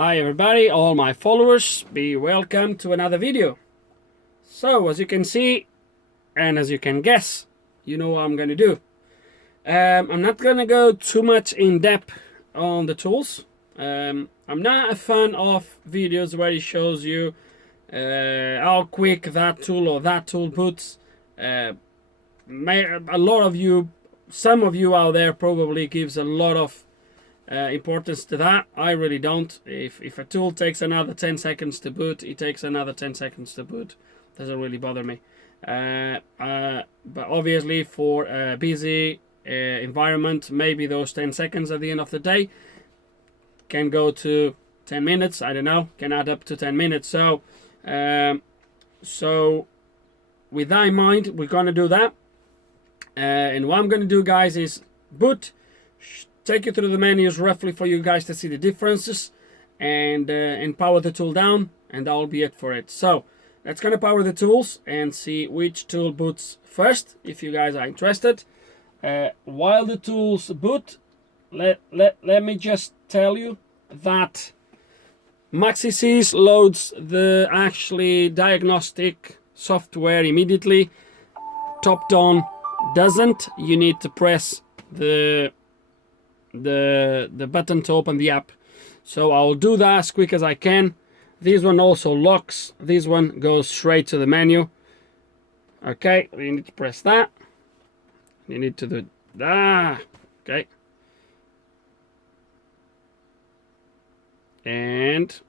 Hi everybody, all my followers, be welcome to another video. So as you can see, and as you can guess, you know what I'm going to do. I'm not going to go too much in depth on the tools. I'm not a fan of videos where it shows you how quick that tool or that tool boots. A lot of you, some of you out there probably gives a lot of importance to that. I really don't. If a tool takes another 10 seconds to boot, it takes another 10 seconds to boot. Doesn't really bother me. But obviously for a busy environment, maybe those 10 seconds at the end of the day can go to 10 minutes. I don't know, can add up to 10 minutes. So with that in mind, we're gonna do that. And what I'm gonna do, guys, is boot, take you through the menus roughly for you guys to see the differences, and power the tool down, and that'll be it for it. So let's gonna power the tools and see which tool boots first, if you guys are interested. While the tools boot, let me just tell you that MaxiSys loads the actually diagnostic software immediately. Topdon doesn't. You need to press the button to open the app. So I'll do that as quick as I can. This one also locks. This one goes straight to the menu. Okay, we need to press that. You need to do that. Okay. And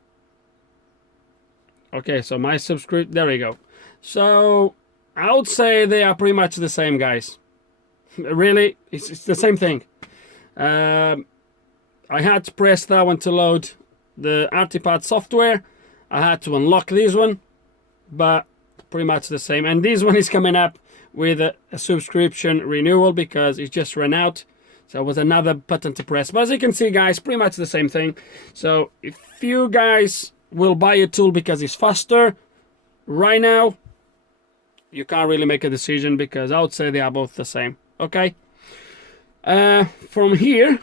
okay, so my subscription, there we go. So I would say they are pretty much the same, guys. Really, it's the same thing. I had to press that one to load the Artipad software. I had to unlock this one, but pretty much the same. And this one is coming up with a subscription renewal because it just ran out. So it was another button to press. But as you can see, guys, pretty much the same thing. So if you guys will buy a tool because it's faster, right now, you can't really make a decision because I would say they are both the same. Okay. From here,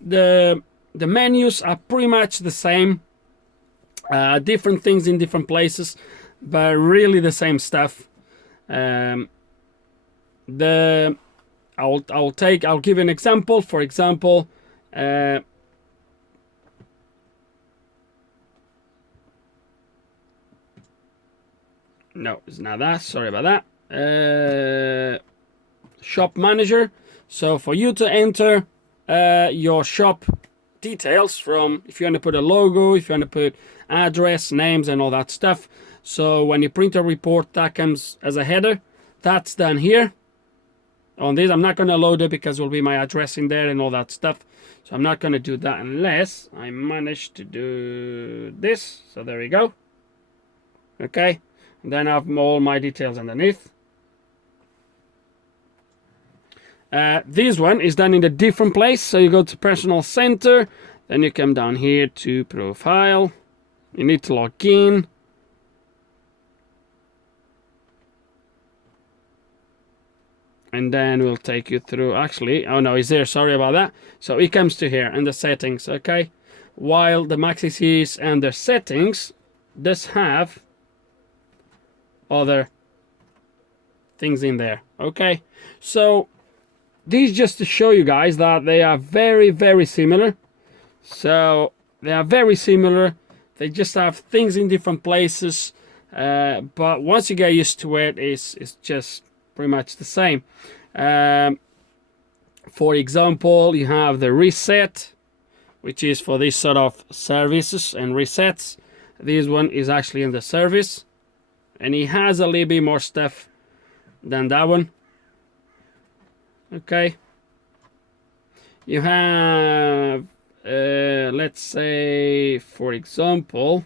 the menus are pretty much the same. Different things in different places, but really the same stuff. I'll give an example. For example, no, it's not that. Sorry about that. Shop manager. So for you to enter your shop details, from if you want to put a logo, if you want to put address, names, and all that stuff. So when you print a report, that comes as a header. That's done here. On this, I'm not going to load it because it will be my address in there and all that stuff. So I'm not going to do that unless I manage to do this. So there we go. Okay. And then I have all my details underneath. This one is done in a different place. So you go to Personal Center. Then you come down here to Profile. You need to log in. And then we'll take you through, actually, oh no, it's there, sorry about that. So it comes to here, and the settings, okay? While the MaxiSys and the settings does have other things in there, okay? So these just to show you guys that they are very, very similar. So they are very similar. They just have things in different places. But once you get used to it, it's just pretty much the same. For example, you have the reset, which is for this sort of services and resets. This one is actually in the service, and it has a little bit more stuff than that one. Okay. You have let's say, for example,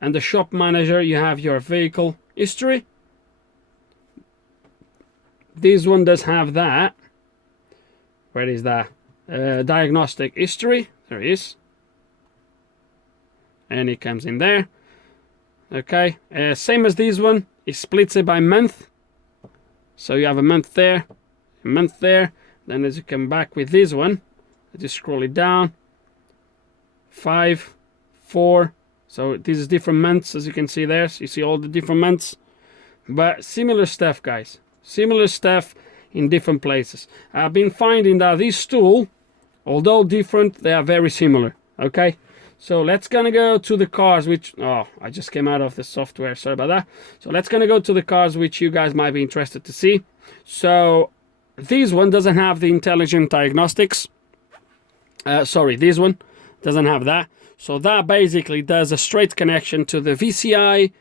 and the shop manager, you have your vehicle history. This one does have that. Where is that? Diagnostic history. There it is. And it comes in there. Okay. Same as this one. It splits it by month. So you have a month there, a month there. Then as you come back with this one, just scroll it down. 5, 4. So this is different months, as you can see there. So you see all the different months. But similar stuff, guys. Similar stuff in different places. I've been finding that this tool, although different, they are very similar. Okay? So let's gonna go to the cars which... Oh, I just came out of the software. Sorry about that. So let's gonna go to the cars which you guys might be interested to see. So this one doesn't have the intelligent diagnostics. Sorry, this one doesn't have that. So that basically does a straight connection to the VCI,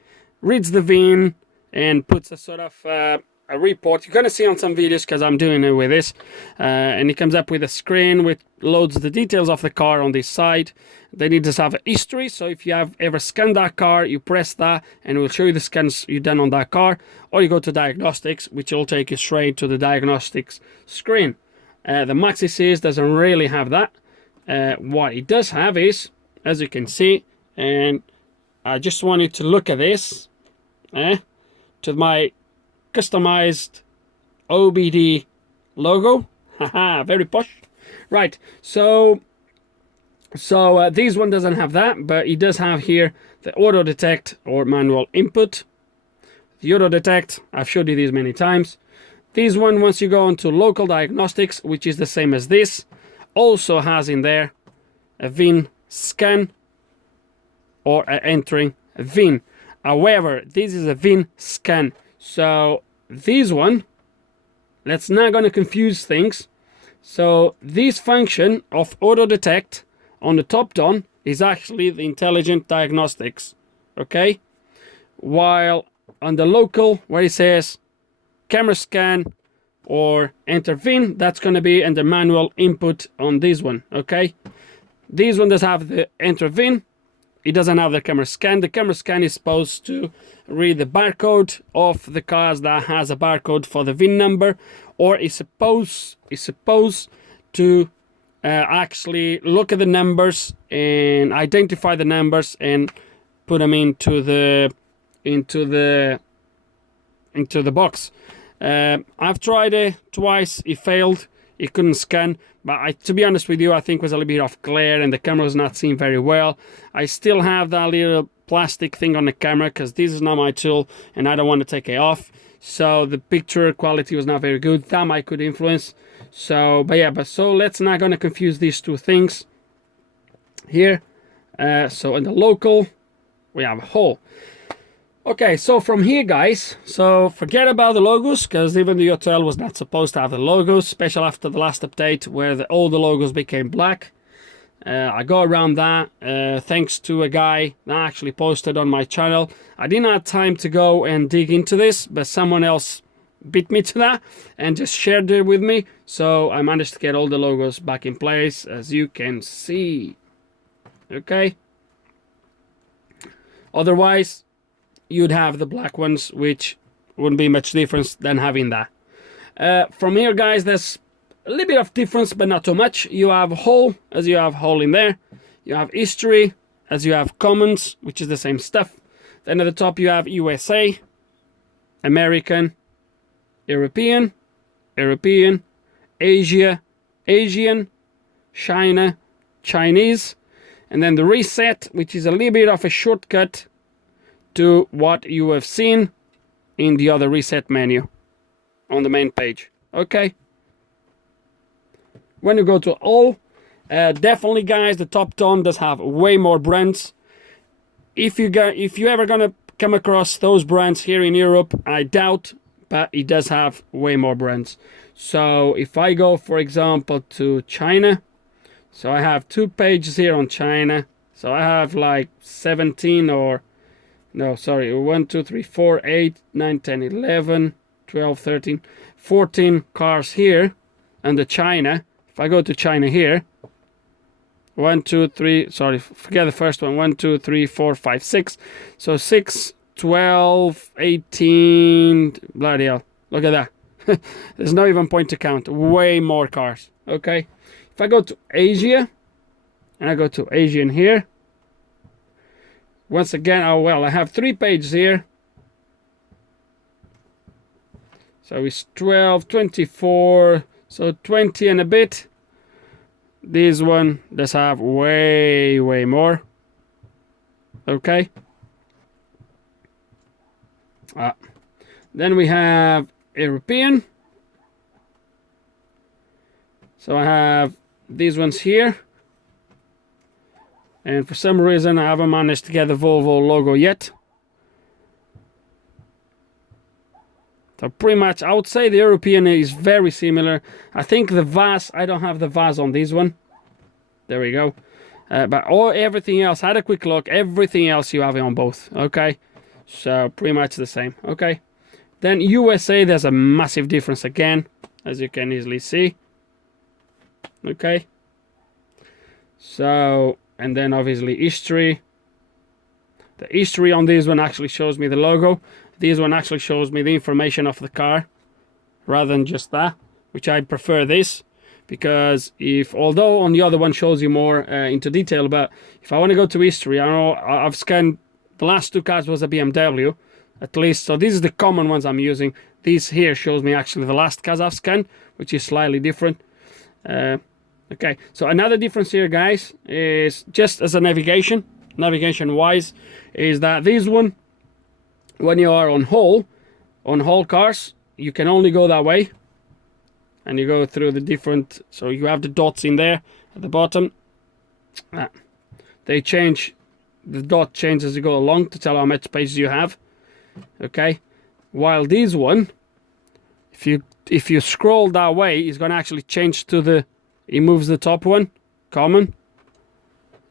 reads the VIN, and puts a sort of a report. You're going to see on some videos because I'm doing it with this. And it comes up with a screen which loads the details of the car on this side. Then it does have a history. So if you have ever scanned that car, you press that and it will show you the scans you've done on that car. Or you go to diagnostics, which will take you straight to the diagnostics screen. The Maxi Series doesn't really have that. What it does have is, as you can see, and I just wanted to look at this, to my customized OBD logo. Haha, very posh. Right, so this one doesn't have that, but it does have here the auto detect or manual input. The auto detect, I've showed you these many times. This one, once you go onto local diagnostics, which is the same as this, also has in there a VIN scan or entering a VIN. However, this is a VIN scan. So this one, let's not gonna confuse things. So this function of auto detect on the Topdon is actually the intelligent diagnostics. Okay? While on the local, where it says camera scan or enter VIN, that's going to be under manual input on this one. Okay, this one does have the enter VIN. It doesn't have the camera scan. The camera scan is supposed to read the barcode of the cars that has a barcode for the VIN number, or is supposed to actually look at the numbers and identify the numbers and put them into the box. I've tried it twice. It failed. It couldn't scan. But to be honest with you, I think it was a little bit of glare and the camera was not seeing very well. I still have that little plastic thing on the camera because this is not my tool and I don't want to take it off. So the picture quality was not very good. That might could influence. So, so let's not gonna confuse these two things here. So in the local, we have a hole. Okay, so from here, guys, so forget about the logos, because even the Autel was not supposed to have the logos, especially after the last update where all the logos became black. I go around that thanks to a guy that actually posted on my channel. I didn't have time to go and dig into this, but someone else beat me to that and just shared it with me. So I managed to get all the logos back in place, as you can see. Okay. Otherwise, you'd have the black ones, which wouldn't be much difference than having that. From here, guys, there's a little bit of difference, but not too much. You have whole, as you have whole in there. You have history, as you have commons, which is the same stuff. Then at the top, you have USA, American, European, Asia, Asian, China, Chinese, and then the reset, which is a little bit of a shortcut to what you have seen in the other reset menu on the main page. Okay. When you go to all, definitely, guys, the Topdon does have way more brands. If you ever gonna come across those brands here in Europe, I doubt, but it does have way more brands. So if I go, for example, to China, so I have 2 pages here on China. So I have like 17 or no, sorry, 1, 2, 3, 4, 8, 9, 10, 11, 12, 13, 14 cars here under China. If I go to China here, 1, 2, 3, sorry, forget the first one, 1, 2, 3, 4, 5, 6. So 6, 12, 18, bloody hell, look at that. There's no even point to count, way more cars, okay? If I go to Asia, and I go to Asian here, once again, oh well, I have 3 pages here. So it's 12, 24, so 20 and a bit. this one does have way more. Okay. Then we have European. So I have these ones here. And for some reason I haven't managed to get the Volvo logo yet. So pretty much I would say the European is very similar. I think the VAS, I don't have the VAS on this one. There we go. But everything else, I had a quick look, everything else you have it on both. Okay. So pretty much the same. Okay. Then USA, there's a massive difference again, as you can easily see. Okay. So, and then obviously history. The history on this one actually shows me the logo. This one actually shows me the information of the car rather than just that, which I prefer this, because although on the other one shows you more into detail, but if I want to go to history, I know I've scanned the last two cars was a BMW, at least. So this is the common ones I'm using. This here shows me actually the last cars I've scanned, which is slightly different. Okay, so another difference here, guys, is just as a navigation wise, is that this one, when you are on haul cars, you can only go that way, and you go through the different, so you have the dots in there at the bottom. They change, the dot changes as you go along to tell how much space you have. Okay, while this one, if you scroll that way, it's going to actually change to the, it moves the top one, common,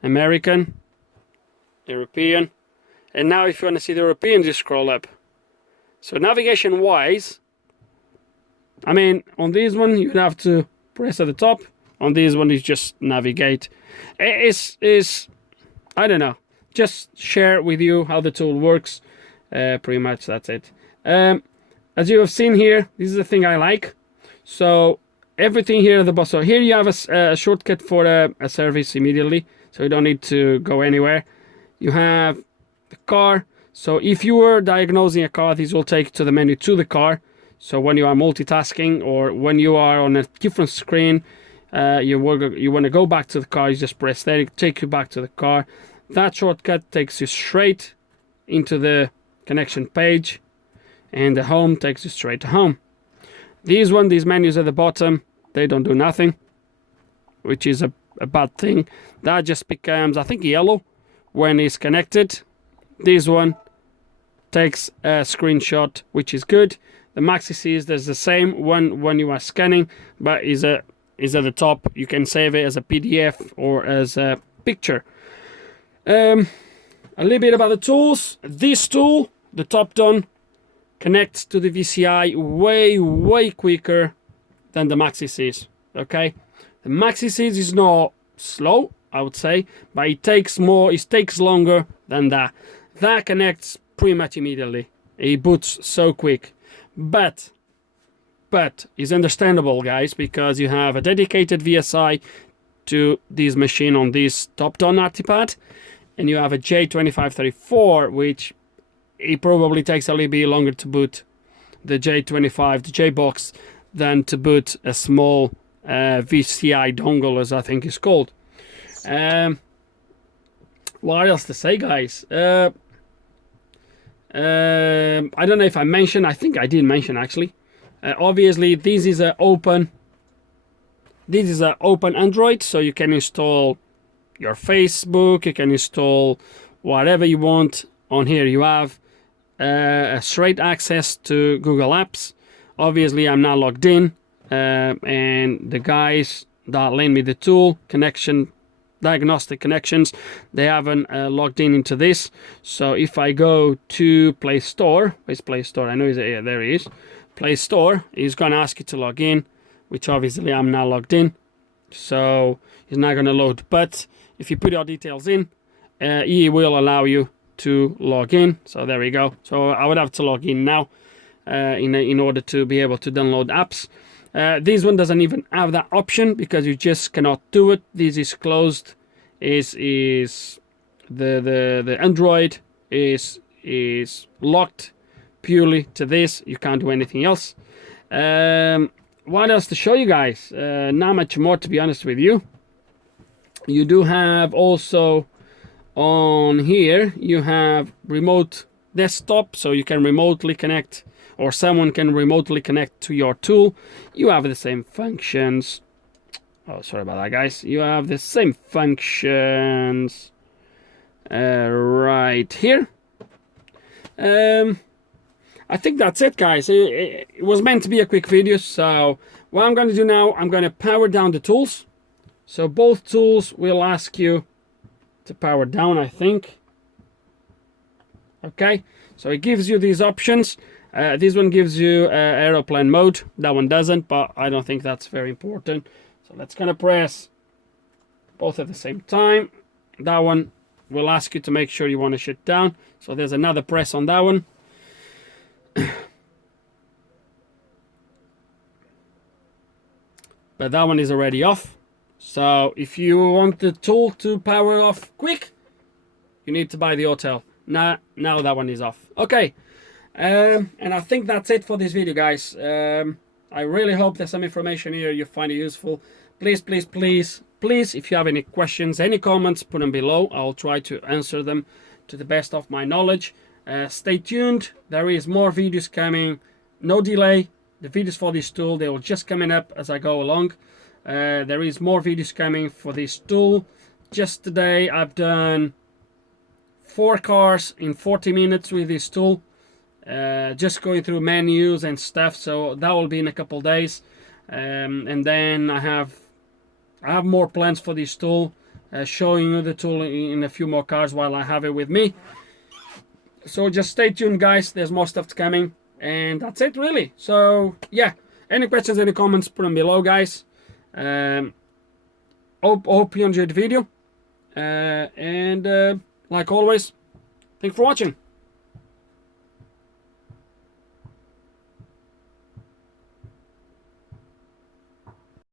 American, European. And now if you want to see the European, just scroll up. So navigation wise, I mean, on this one you'd have to press at the top. On this one you just navigate. It's I don't know, just share with you how the tool works. Pretty much that's it. As you have seen here, this is the thing I like. So everything here at the bottom. So here you have a shortcut for a service immediately, so you don't need to go anywhere. You have the car. So if you were diagnosing a car, this will take you to the menu to the car. So when you are multitasking or when you are on a different screen, you want to go back to the car, you just press there, it takes you back to the car. That shortcut takes you straight into the connection page, and the home takes you straight to home. These menus at the bottom, they don't do nothing, which is a bad thing. That just becomes, I think, yellow when it's connected. This one takes a screenshot, which is good. The maxi sees there's the same one when you are scanning, but is at the top. You can save it as a PDF or as a picture. A little bit about the tools. This tool, the Topdon, connects to the VCI way quicker than the maxi sees. Okay, the maxi sees is not slow, I would say, but it takes longer than that. That connects pretty much immediately. It boots so quick, but it's understandable, guys, because you have a dedicated VSI to this machine on this Topdon Artipad, and you have a J2534, which it probably takes a little bit longer to boot the J25, the J-Box, than to boot a small VCI dongle, as I think it's called. What else to say, guys? I don't know if I mentioned, I think I did mention actually. Obviously, this is an open Android, so you can install your Facebook, you can install whatever you want. On here you have a straight access to Google Apps. Obviously, I'm not logged in, and the guys that lend me the tool, diagnostic connections, they haven't logged into this. So if I go to Play Store, where's Play Store? I know he's there. There he is. Play Store. He's going to ask you to log in, which obviously I'm not logged in, so he's not going to load. But if you put your details in, he will allow you to log in. So there we go. So I would have to log in now in order to be able to download apps. This one doesn't even have that option because you just cannot do it. This is closed. Is the Android is locked purely to this. You can't do anything else. What else to show you guys? Not much more, to be honest with you. You do have also on here, you have remote desktop, so you can remotely connect, or someone can remotely connect to your tool. You have the same functions. Oh, sorry about that, guys. You have the same functions right here. I think that's it, guys. It was meant to be a quick video, so what I'm going to do now, I'm going to power down the tools. So both tools will ask you to power down, I think. Okay, so it gives you these options. This one gives you aeroplane mode. That one doesn't, but I don't think that's very important. So let's kind of press both at the same time. That one will ask you to make sure you want to shut down. So there's another press on that one. But that one is already off. So if you want the tool to power off quick, you need to buy the Autel. Now that one is off. Okay, and I think that's it for this video, guys. I really hope there's some information here you find it useful. Please, please, please, please, if you have any questions, any comments, put them below. I'll try to answer them to the best of my knowledge. Stay tuned. There is more videos coming. No delay. The videos for this tool, they will just coming up as I go along. There is more videos coming for this tool. Just today I've done 4 cars in 40 minutes with this tool. Just going through menus and stuff, so that will be in a couple days. And then I have more plans for this tool, showing you the tool in a few more cars while I have it with me. So just stay tuned, guys. There's more stuff coming, and that's it really. So yeah, any questions, any comments, put them below, guys. Hope you enjoyed the video, and like always, thanks for watching.